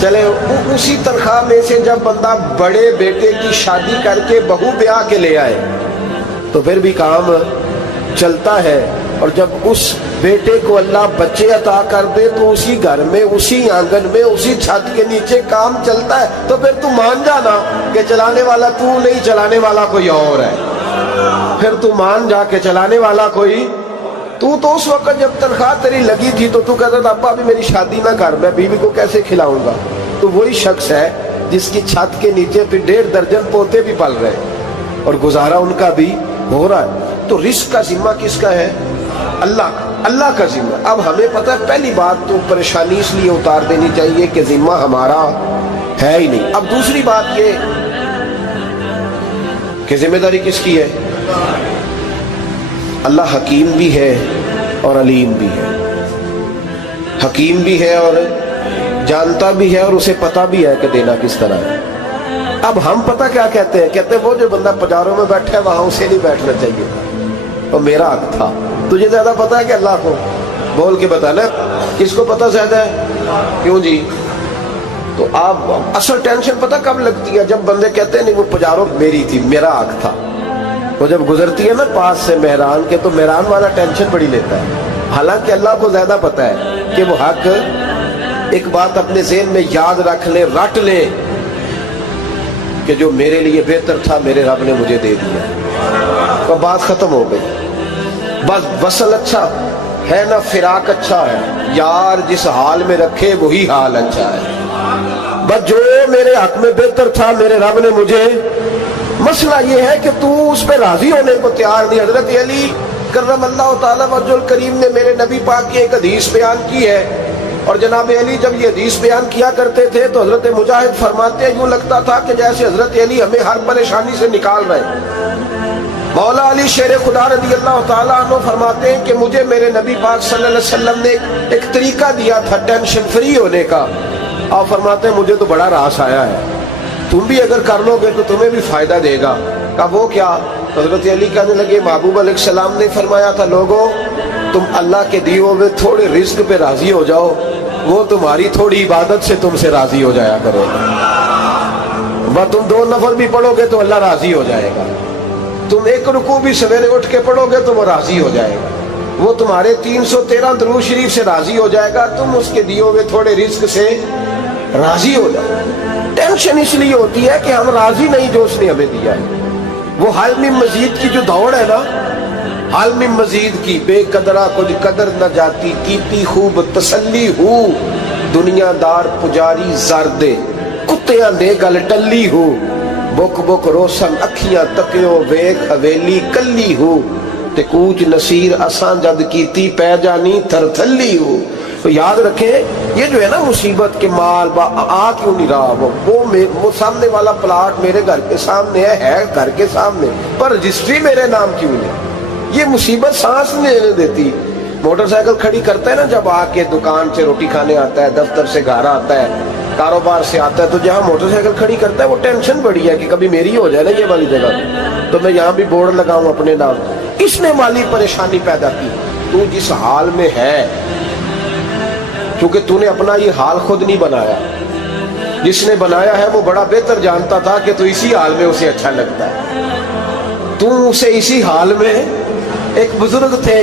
چلے اسی تنخواہ میں سے جب بندہ بڑے بیٹے کی شادی کر کے بہو بیاہ کے لے آئے تو پھر بھی کام چلتا ہے، اور جب اس بیٹے کو اللہ بچے عطا کر دے تو اسی گھر میں، اسی آنگن میں، اسی چھت کے نیچے کام چلتا ہے۔ تو پھر تو مان جانا کہ چلانے والا تو نہیں، چلانے والا کوئی اور ہے۔ پھر تو مان جا کہ چلانے والا کوئی تو اس وقت جب تنخواہ تیری لگی تھی تو کہتا تھا ابا ابھی میری شادی نہ کر، میں بیوی کو کیسے کھلاؤں گا؟ تو وہی شخص ہے جس کی چھت کے نیچے پھر 1.5 درجن پوتے بھی پل رہے اور گزارا ان کا بھی ہو رہا ہے۔ تو رزق کا ذمہ کس کا ہے؟ اللہ کا ذمہ۔ اب ہمیں پتہ ہے پہلی بات تو پریشانی اس لیے اتار دینی چاہیے کہ ذمہ ہمارا ہے ہی نہیں۔ اب دوسری بات یہ کہ ذمہ داری کس کی ہے؟ اللہ حکیم بھی ہے اور علیم بھی ہے، حکیم بھی ہے اور جانتا بھی ہے اور اسے پتہ بھی ہے کہ دینا کس طرح ہے۔ اب ہم پتہ کیا کہتے ہیں؟ کہتے ہیں وہ جو بندہ پجاروں میں بیٹھا ہے وہاں اسے نہیں بیٹھنا چاہیے تھا، اور میرا حق تھا۔ تجھے زیادہ پتہ ہے کہ اللہ کو؟ بول کے بتانا کس کو پتہ زیادہ ہے؟ کیوں جی؟ تو آپ اصل ٹینشن پتہ کب لگتی ہے؟ جب بندے کہتے ہیں نہیں وہ پجاروں میری تھی، میرا حق تھا۔ وہ جب گزرتی ہے نا پاس سے مہران کے تو مہران والا ٹینشن بڑی لیتا ہے، حالانکہ اللہ کو زیادہ پتہ ہے کہ وہ حق۔ ایک بات اپنے ذہن میں یاد رکھ لیں، رٹ لیں کہ جو میرے لیے بہتر تھا میرے رب نے مجھے دے دیا، تو بات ختم ہو گئی۔ بس وصل اچھا ہے نہ فراق اچھا ہے، یار جس حال میں رکھے وہی حال اچھا ہے۔ بس جو میرے حق میں بہتر تھا میرے رب نے مجھے، مسئلہ یہ ہے کہ تو اس پہ راضی ہونے کو تیار نہیں۔ حضرت علی کرم اللہ تعالیٰ وجہ الکریم نے میرے نبی پاک کی ایک حدیث بیان کی ہے، اور جناب علی جب یہ حدیث بیان کیا کرتے تھے تو حضرت مجاہد فرماتے ہیں یوں لگتا تھا کہ جیسے حضرت علی ہمیں ہر پریشانی سے نکال رہے۔ مولا علی شیر خدا رضی اللہ تعالیٰ عنہ فرماتے ہیں کہ مجھے میرے نبی پاک صلی اللہ علیہ وسلم نے ایک طریقہ دیا تھا ٹینشن فری ہونے کا، اور فرماتے ہیں مجھے تو بڑا راس آیا ہے، تم بھی اگر کر لو گے تو تمہیں بھی فائدہ دے گا۔ کہا وہ کیا؟ حضرت علی کہنے لگے محبوب علیہ السلام نے فرمایا تھا لوگوں تم اللہ کے دیے ہوئے تھوڑے رزق پہ راضی ہو جاؤ، وہ تمہاری تھوڑی عبادت سے تم سے راضی ہو جایا کرو گا۔ تم 2 نفل بھی پڑھو گے تو اللہ راضی ہو جائے گا، تم 1 رکوع بھی سویرے اٹھ کے پڑھو گے تو وہ راضی ہو جائے گا، وہ تمہارے 313 درود شریف سے راضی ہو جائے گا، تم اس کے دیے ہوئے تھوڑے رزق سے راضی ہو جاؤ۔ ٹینشن اس لیے ہوتی ہے کہ ہم راضی نہیں جو اس نے ہمیں دیا ہے۔ وہ حال میں مزید کی جو دوڑ ہے نا، حال میں مزید کی، بے قدرہ کچھ قدر نہ جاتی، کیتی خوب تسلی ہو، دنیا دار پجاری زردے، کتیاں دے گل ٹلی ہو، بک بک روشن اکھیاں تکیو ویک حویلی کلی ہو، تے کوچ نصیر اساں جد کیتی پہ جانی تھر تھلی ہو۔ تو یاد رکھیں یہ جو ہے نا مصیبت کے مال آ کیوں نہیں رہا، وہ سامنے والا پلاٹ میرے گھر کے سامنے ہے گھر کے سامنے، پر رجسٹری میرے نام کیوں نہیں؟ یہ مصیبت سانس نہیں لینے دیتی۔ موٹر سائیکل کھڑی کرتا ہے نا جب آ کے دکان سے روٹی کھانے آتا ہے، دفتر سے گھر آتا ہے، کاروبار سے آتا ہے، تو جہاں موٹر سائیکل کھڑی کرتا ہے وہ ٹینشن بڑی ہے کہ کبھی میری ہو جائے نا یہ والی جگہ، تو میں یہاں بھی بورڈ لگاؤں اپنے نام۔ اس نے مالی پریشانی پیدا کی۔ تو جس حال میں ہے، کیونکہ تو نے اپنا یہ حال خود نہیں بنایا، جس نے بنایا ہے وہ بڑا بہتر جانتا تھا کہ تو اسی حال میں اسے اچھا لگتا ہے۔ تو اسے اسی حال میں، ایک بزرگ تھے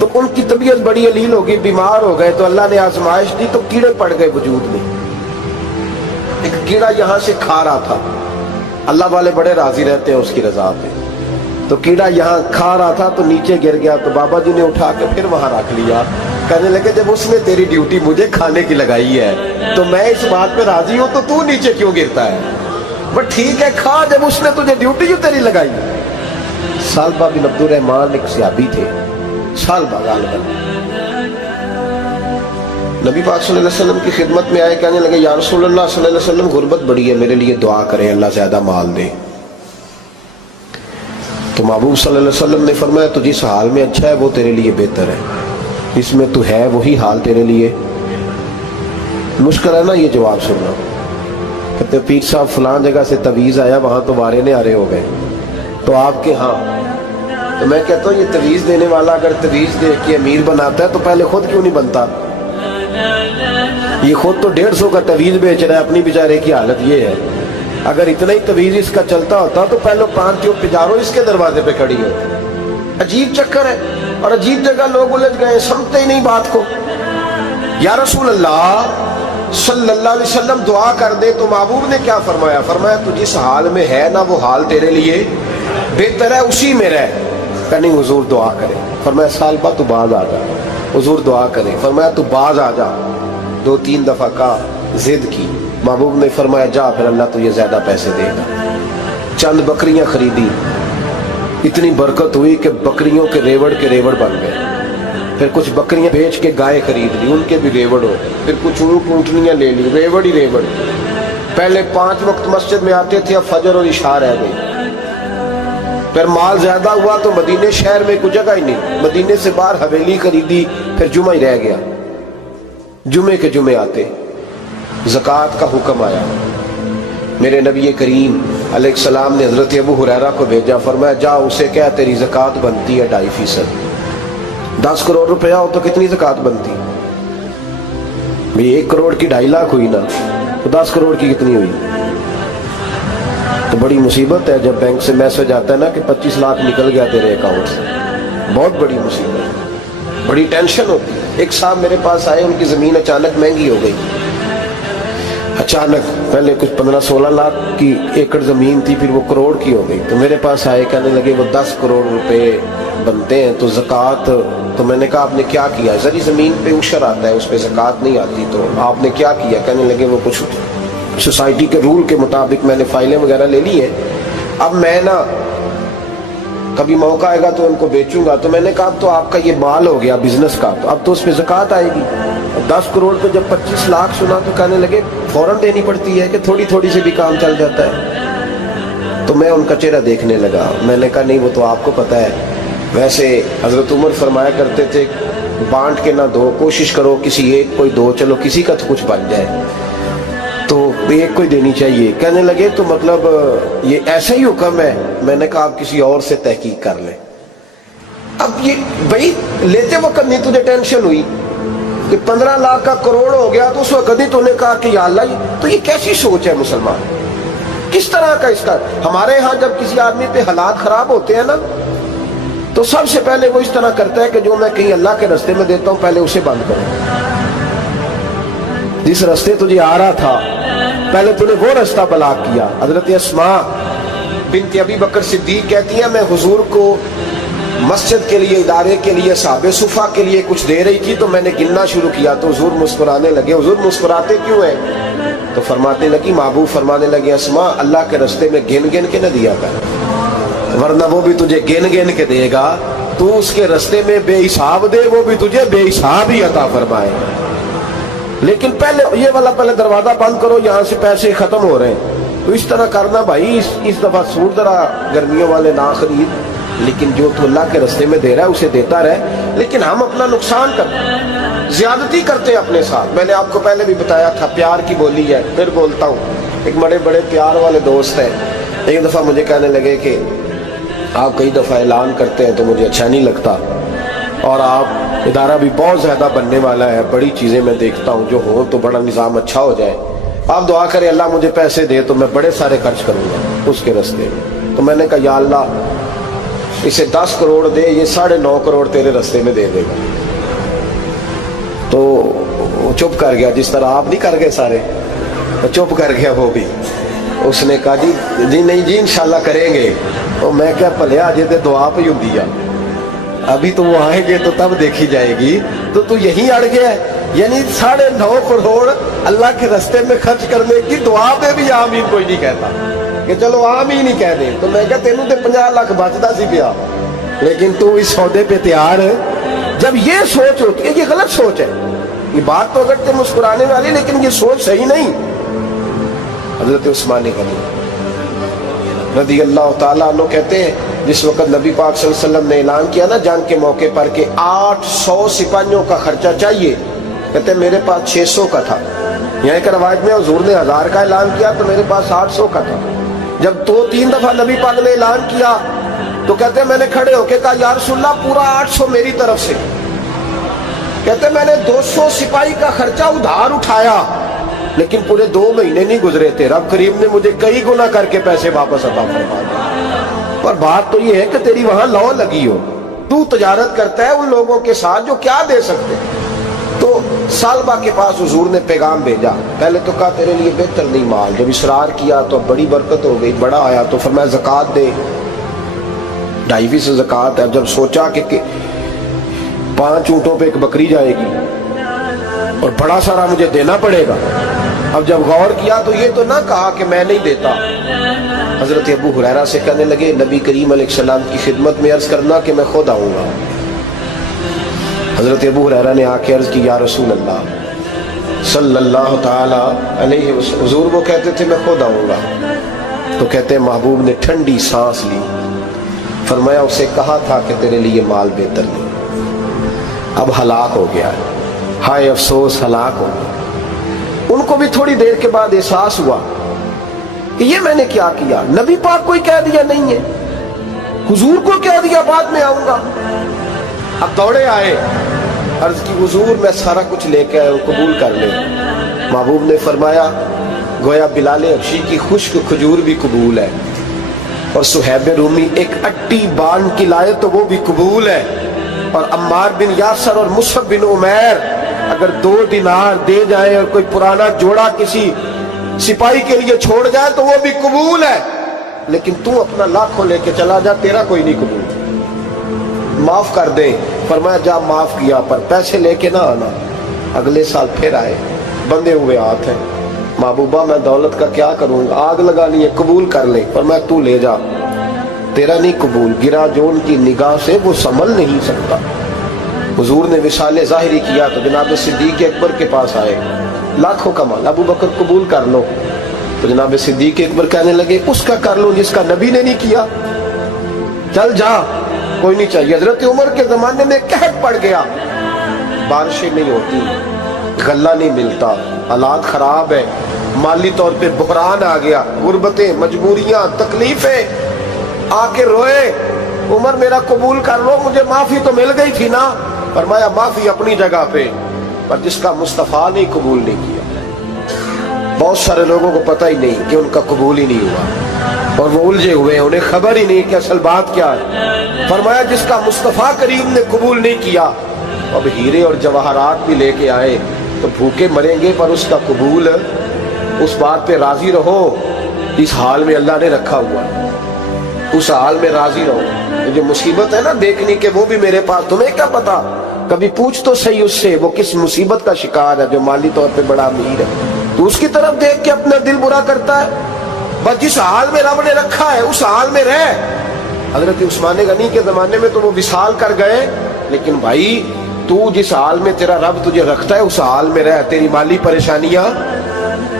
تو ان کی طبیعت بڑی علیل ہو گئی، بیمار ہو گئے، تو اللہ نے آزمائش دی تو کیڑے پڑ گئے وجود میں۔ ایک کیڑا یہاں سے کھا رہا تھا، اللہ والے بڑے راضی رہتے ہیں اس کی رضا پہ، تو کیڑا یہاں کھا رہا تھا تو نیچے گر گیا، تو بابا جی نے اٹھا کے پھر وہاں رکھ لیا، کہنے لگے جب اس نے تیری ڈیوٹی مجھے کھانے کی لگائی ہے تو میں اس بات پہ راضی ہوں، تو نیچے کیوں گرتا ہے؟ بٹ ٹھیک ہے کھا، جب اس نے تجھے ڈیوٹی جو تیری لگائی۔ سالبہ بن عبد الرحمن ایک صحابی تھے، سالبہ غالباً نبی پاک صلی اللہ علیہ وسلم کی خدمت میں آئے، کہنے لگے یا رسول اللہ صلی اللہ علیہ وسلم غربت بڑی ہے، میرے لیے دعا کریں اللہ زیادہ مال دے۔ تو محبوب صلی اللہ علیہ وسلم نے فرمایا تو جس حال میں اچھا ہے وہ تیرے لیے بہتر ہے، اس میں تو ہے وہی حال تیرے لیے۔ مشکل ہے نا یہ جواب سننا۔ کہتے پیر صاحب فلاں جگہ سے تویز آیا، وہاں تو وارے نے آرے ہو گئے، تو آپ کے ہاں، تو میں کہتا ہوں یہ تویز دینے والا اگر تویز دے کے امیر بناتا ہے تو پہلے خود کیوں نہیں بنتا؟ یہ خود تو 150 کا تویز بیچ رہا ہے, اپنی بیچارے کی حالت یہ ہے. اگر اتنا ہی تویز اس کا چلتا ہوتا تو پہلے 5 پجاروں اس کے دروازے پہ کھڑی ہوتی. عجیب چکر ہے اور عجیب جگہ لوگ الجھ گئے, سمجھتے ہی نہیں بات کو. یا رسول اللہ صلی اللہ علیہ وسلم دعا کر دے, تو محبوب نے کیا فرمایا؟ فرمایا تو جس حال میں ہے نا وہ حال تیرے لیے بہتر ہے, اسی میں رہ. کہ نہیں حضور دعا کرے. فرمایا سال بعد تو باز آ جا. حضور دعا کرے. فرمایا تو باز آ جا. 2-3 دفعہ کا ضد کی. محبوب نے فرمایا جا پھر اللہ تجھے زیادہ پیسے دے گا. چند بکریاں خریدی, اتنی برکت ہوئی کہ بکریوں کے ریوڑ بن گئے. پھر کچھ بکریاں بیچ کے گائے خرید لی, ان کے بھی ریوڑ ہو. پھر کچھ اونٹنیاں لے لی, ریوڑ ہی ریوڑ. پہلے 5 وقت مسجد میں آتے تھے, اب فجر اور عشاء رہ گئی. پھر مال زیادہ ہوا تو مدینے شہر میں کوئی جگہ ہی نہیں, مدینے سے باہر حویلی خریدی, پھر جمعہ ہی رہ گیا. جمعے کے جمعے آتے. زکوٰۃ کا حکم آیا. میرے نبی کریم علیہ السلام نے حضرت ابو ہریرہ کو بھیجا. فرمایا جا اسے کہہ تیری زکوٰۃ بنتی ہے 2.5%. 10 کروڑ روپیہ ہو تو کتنی زکوٰۃ بنتی؟ 1 کروڑ کی 2.5 لاکھ ہوئی نا, تو 10 کروڑ کی کتنی ہوئی؟ تو بڑی مصیبت ہے جب بینک سے میسج آتا ہے نا کہ 25 لاکھ نکل گیا تیرے اکاؤنٹ سے. بہت بڑی مصیبت, بڑی ٹینشن ہوتی ہے. ایک صاحب میرے پاس آئے, ان کی زمین اچانک مہنگی ہو گئی. اچانک پہلے کچھ 15-16 لاکھ کی ایکڑ زمین تھی, پھر وہ کروڑ کی ہو گئی. تو میرے پاس آئے, کہنے لگے وہ 10 کروڑ روپے بنتے ہیں تو زکوٰۃ. تو میں نے کہا آپ نے کیا کیا؟ زری زمین پہ عشر آتا ہے, اس پہ زکوٰۃ نہیں آتی, تو آپ نے کیا کیا؟ کہنے لگے وہ کچھ سوسائٹی کے رول کے مطابق میں نے فائلیں وغیرہ لے لی ہیں, اب میں نا کبھی موقع آئے گا تو ان کو بیچوں گا. تو میں نے کہا اب تو آپ کا یہ مال ہو گیا بزنس کا, تو اب تو اس پہ زکوٰۃ آئے گی. 10 کروڑ پہ جب 25 لاکھ سنا تو کہنے لگے فوراً دینی پڑتی ہے کہ تھوڑی تھوڑی سے بھی کام چل جاتا ہے. تو میں ان کا چہرہ دیکھنے لگا. میں نے کہا نہیں وہ تو آپ کو پتہ ہے, ویسے حضرت عمر فرمایا کرتے تھے بانٹ کے نہ دو, کوشش کرو کسی ایک کو ہی دو, چلو کسی کا تو کچھ بن جائے, تو ایک کو ہی دینی چاہیے. کہنے لگے تو مطلب یہ ایسا ہی حکم ہے؟ میں نے کہا آپ کسی اور سے تحقیق کر لیں. اب یہ بھائی لیتے وقت نہیں تجھے ٹینشن ہوئی کہ 15 لاکھ کا کروڑ ہو گیا, تو اس وقت ہی تو نے کہا کہ یا اللہ, تو یہ کیسی سوچ ہے مسلمان, کس طرح کا اس کا. ہمارے ہاں جب کسی آدمی پہ حالات خراب ہوتے ہیں نا, تو سب سے پہلے وہ اس طرح کرتا ہے کہ جو میں کہیں اللہ کے راستے میں دیتا ہوں پہلے اسے بند کروں. جس راستے تجھے آ رہا تھا پہلے تو نے وہ راستہ بلاک کیا. حضرت اسماء بنت ابی بکر صدیق کہتی ہیں میں حضور کو مسجد کے لیے, ادارے کے لیے, صحابہ صفا کے لیے کچھ دے رہی تھی, تو میں نے گننا شروع کیا تو حضور مسکرانے لگے. حضور مسکراتے کیوں ہیں؟ تو فرماتے لگی, محبوب فرمانے لگے اسماء اللہ کے راستے میں گن گن کے نہ دیا کر, ورنہ وہ بھی تجھے گن گن کے دے گا. تو اس کے راستے میں بے حساب دے, وہ بھی تجھے بے حساب ہی عطا فرمائے. لیکن پہلے یہ والا پہلے دروازہ بند کرو, یہاں سے پیسے ختم ہو رہے ہیں. تو اس طرح کرنا بھائی. اس دفعہ سوٹ ذرا گرمیوں والے نہ خرید, لیکن جو تو اللہ کے راستے میں دے رہا ہے اسے دیتا رہے. لیکن ہم اپنا نقصان کرتے, زیادتی کرتے اپنے ساتھ. میں نے آپ کو پہلے بھی بتایا تھا پیار کی بولی ہے, پھر بولتا ہوں. ایک بڑے بڑے پیار والے دوست ہیں, ایک دفعہ مجھے کہنے لگے کہ آپ کئی دفعہ اعلان کرتے ہیں تو مجھے اچھا نہیں لگتا, اور آپ ادارہ بھی بہت زیادہ بننے والا ہے, بڑی چیزیں میں دیکھتا ہوں جو ہو تو بڑا نظام اچھا ہو جائے, آپ دعا کریں اللہ مجھے پیسے دے تو میں بڑے سارے خرچ کروں گا اس کے راستے میں. تو میں نے کہا یا اللہ اسے 10 کروڑ دے, یہ 9.5 کروڑ تیرے راستے میں دے دے گا. تو چپ کر گیا, جس طرح آپ نہیں کر گئے سارے, چپ کر گیا وہ بھی. اس نے کہا جی نہیں جی انشاءاللہ کریں گے. تو میں کیا پلیا جی تے دعا پہ ہوں دیا, ابھی تو وہ آئیں گے تو تب دیکھی جائے گی. تو یہیں اڑ گیا ہے, یعنی 9.5 کروڑ اللہ کے راستے میں خرچ کرنے کی دعا پہ بھی آمین کوئی نہیں کہتا کہ چلو آمین ہی کہہ دیں. تو میں کہا تینوں تے 50 لاکھ بچتا سی پیا, لیکن تو اس سودے پہ تیار ہے. جب یہ سوچ ہوتی ہے, یہ غلط سوچ ہے. یہ بات تو اگر تے مسکرانے والی, لیکن یہ سوچ صحیح نہیں. حضرت عثمان غنی رضی اللہ تعالیٰ عنہ کہتے ہیں جس وقت نبی پاک صلی اللہ علیہ وسلم نے اعلان کیا نا جنگ کے موقع پر کہ 800 سپاہیوں کا خرچہ چاہیے, کہتے ہیں میرے پاس 600 کا تھا. یہاں ایک روایت میں حضور نے 1000 کا اعلان کیا تو میرے پاس 800 کا تھا. جب 2-3 دفعہ نبی پاک نے اعلان کیا تو کہتے ہیں میں نے کھڑے ہو کے کہا یا رسول اللہ پورا 800 میری طرف سے. کہتے میں نے 200 سپاہی کا خرچہ ادھار اٹھایا لیکن پورے 2 مہینے نہیں گزرے تھے، رب کریم نے مجھے کئی گنا کر کے پیسے واپس عطا فرما دیے۔ پر بات تو یہ ہے کہ تیری وہاں لو لگی ہو، تو تجارت کرتا ہے ان لوگوں کے ساتھ جو کیا دے سکتے۔ تو سالبہ کے پاس حضور نے پیغام بھیجا، پہلے تو کہا تیرے لیے بہتر نہیں مال، جب اصرار کیا تو بڑی برکت ہو گئی، بڑا آیا تو فرمایا زکوٰۃ دے، 2.5 زکوٰۃ ہے۔ جب سوچا کہ 5 اونٹوں پہ ایک بکری جائے گی اور بڑا سارا مجھے دینا پڑے گا، اب جب غور کیا تو یہ تو نہ کہا کہ میں نہیں دیتا۔ حضرت ابو ہریرہ سے کہنے لگے نبی کریم علیہ السلام کی خدمت میں عرض کرنا کہ میں خود آؤں گا۔ حضرت ابو ہریرہ نے آ کے عرض کی یا رسول اللہ صلی اللہ تعالی علیہ وسلم، حضور وہ کہتے تھے میں خود آؤں گا، تو کہتے ہیں محبوب نے ٹھنڈی سانس لی، فرمایا اسے کہا تھا کہ تیرے لیے مال بہتر نہیں، اب ہلاک ہو گیا ہے، ہائے افسوس ہلاک ہو گیا۔ ان کو بھی تھوڑی دیر کے بعد احساس ہوا کہ یہ میں نے کیا کیا، نبی پاک کوئی کہہ دیا نہیں ہے، حضور کو کہہ دیا بعد میں آؤں گا۔ اب دوڑے آئے، عرض کی حضور میں سارا کچھ لے کے آیا، قبول کر لیں۔ محبوب نے فرمایا گویا بلال حبشی کی خشک کھجور بھی قبول ہے، اور صہیب رومی ایک اٹی بان کی لائے تو وہ بھی قبول ہے، اور عمار بن یاسر اور مصعب بن عمیر اگر 2 دینار دے جائے اور کوئی پرانا جوڑا کسی سپاہی کے لیے چھوڑ جائے تو وہ بھی قبول ہے، لیکن تو اپنا لاکھوں لے کے چلا جا، تیرا کوئی نہیں قبول، معاف کر دے۔ فرمایا جا معاف کیا، پر پیسے لے کے نہ آنا۔ اگلے سال پھر آئے، بندے ہوئے ہاتھ ہیں، محبوبہ میں دولت کا کیا کروں گا، آگ لگانی ہے، قبول کر لے۔ فرمایا تو لے جا، تیرا نہیں قبول، گرا جو ان کی نگاہ سے وہ سنبھل نہیں سکتا۔ حضور نے وصال ظاہری کیا تو جناب صدیق اکبر کے پاس آئے، لاکھوں کا مال، ابو بکر قبول کر لو، تو جناب صدیق اکبر کہنے لگے اس کا کر لو جس کا نبی نے نہیں کیا، چل جا، کوئی نہیں چاہیے۔ حضرت عمر کے زمانے میں قحط پڑ گیا، بارشیں نہیں ہوتی، غلہ نہیں ملتا، حالات خراب ہے، مالی طور پہ بحران آ گیا، غربتیں، مجبوریاں، تکلیفیں، آ کے روئے، عمر میرا قبول کر لو، مجھے معافی تو مل گئی تھی نا۔ فرمایا معافی اپنی جگہ پہ، پر جس کا مصطفیٰ نے قبول نہیں کیا۔ بہت سارے لوگوں کو پتہ ہی نہیں کہ ان کا قبول ہی نہیں ہوا، اور وہ الجھے ہوئے، انہیں خبر ہی نہیں کہ اصل بات کیا ہے۔ فرمایا جس کا مصطفیٰ کریم نے قبول نہیں کیا، اب ہیرے اور جواہرات بھی لے کے آئے تو بھوکے مریں گے، پر اس کا قبول، اس بات پہ راضی رہو اس حال میں اللہ نے رکھا ہوا، اس حال میں راضی رہو۔ جو مصیبت ہے نا دیکھنی کہ وہ بھی میرے پاس، تمہیں کیا پتا، کبھی پوچھ تو صحیح اس سے وہ کس مصیبت کا شکار ہے، جو مالی طور پہ بڑا امیر ہے، تو اس کی طرف دیکھ کے اپنا دل برا کرتا ہے۔ بس جس حال میں رب نے رکھا ہے اس حال میں رہ۔ حضرت عثمان غنی کے زمانے میں تو وہ وصال کر گئے، لیکن بھائی تو جس حال میں تیرا رب تجھے رکھتا ہے اس حال میں رہ، تیری مالی پریشانیاں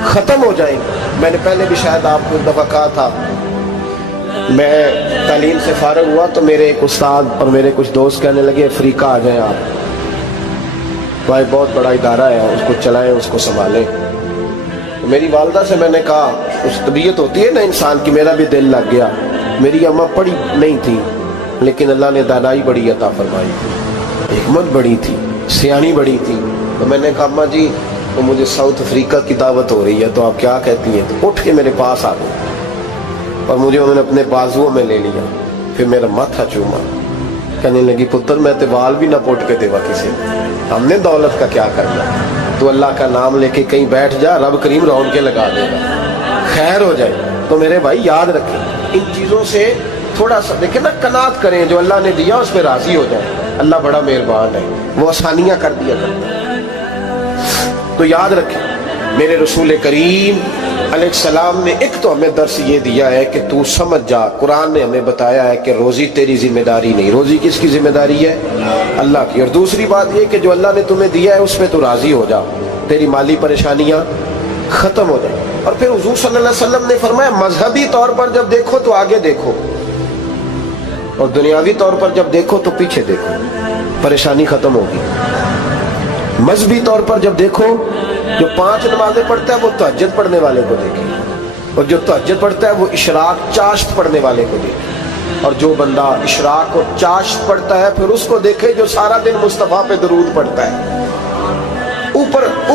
ختم ہو جائیں گی۔ میں نے پہلے بھی شاید آپ کو ایک دفعہ کہا تھا، میں تعلیم سے فارغ ہوا تو میرے ایک استاد اور میرے کچھ دوست کہنے لگے افریقہ آ جائیں آپ، بھائی بہت بڑا ادارہ ہے، اس کو چلائیں، اس کو سنبھالیں۔ میری والدہ سے میں نے کہا، اس طبیعت ہوتی ہے نا انسان کی، میرا بھی دل لگ گیا۔ میری اماں پڑھی نہیں تھی لیکن اللہ نے دانائی بڑی عطا فرمائی تھی، حکمت بڑی تھی، سیانی بڑی تھی۔ تو میں نے کہا اماں جی تو مجھے ساؤتھ افریقہ کی دعوت ہو رہی ہے، تو آپ کیا کہتی ہیں؟ تو اٹھ کے میرے پاس آ گئے اور مجھے انہوں نے اپنے بازوؤں میں لے لیا، پھر میرا ماتھا چوما، کہنے لگی پتر میں تے وال بھی نہ پوٹ کے دیوا کسی نے، ہم نے دولت کا کیا کرنا، تو اللہ کا نام لے کے کہیں بیٹھ جا، رب کریم رونقیں لگا دے گا، خیر ہو جائے۔ تو میرے بھائی یاد رکھیں ان چیزوں سے تھوڑا سا دیکھیں نا، قناعت کریں، جو اللہ نے دیا اس پہ راضی ہو جائیں، اللہ بڑا مہربان ہے، وہ آسانیاں کر دیا کرتا ہے۔ تو یاد رکھیں میرے رسول کریم علیہ السلام نے ایک تو ہمیں درس یہ دیا ہے کہ تو سمجھ جا، قرآن نے ہمیں بتایا ہے کہ روزی تیری ذمہ داری نہیں، روزی کس کی ذمہ داری ہے؟ اللہ کی۔ اور دوسری بات یہ کہ جو اللہ نے تمہیں دیا ہے اس پہ تو راضی ہو جا، تیری مالی پریشانیاں ختم ہو جائیں۔ اور پھر حضور صلی اللہ علیہ وسلم نے فرمایا مذہبی طور پر جب دیکھو تو آگے دیکھو، اور دنیاوی طور پر جب دیکھو تو پیچھے دیکھو، پریشانی ختم ہوگی۔ مذہبی طور پر جب دیکھو، جو 5 نمازیں پڑھتا ہے وہ تہجد پڑھنے والے کو دیکھے، اور جو تہجد پڑھتا ہے وہ اشراق چاشت پڑھنے والے کو دیکھے، اور جو بندہ اشراق اور چاشت پڑھتا ہے پھر اس کو دیکھے جو سارا دن مصطفیٰ پہ درود پڑھتا ہے۔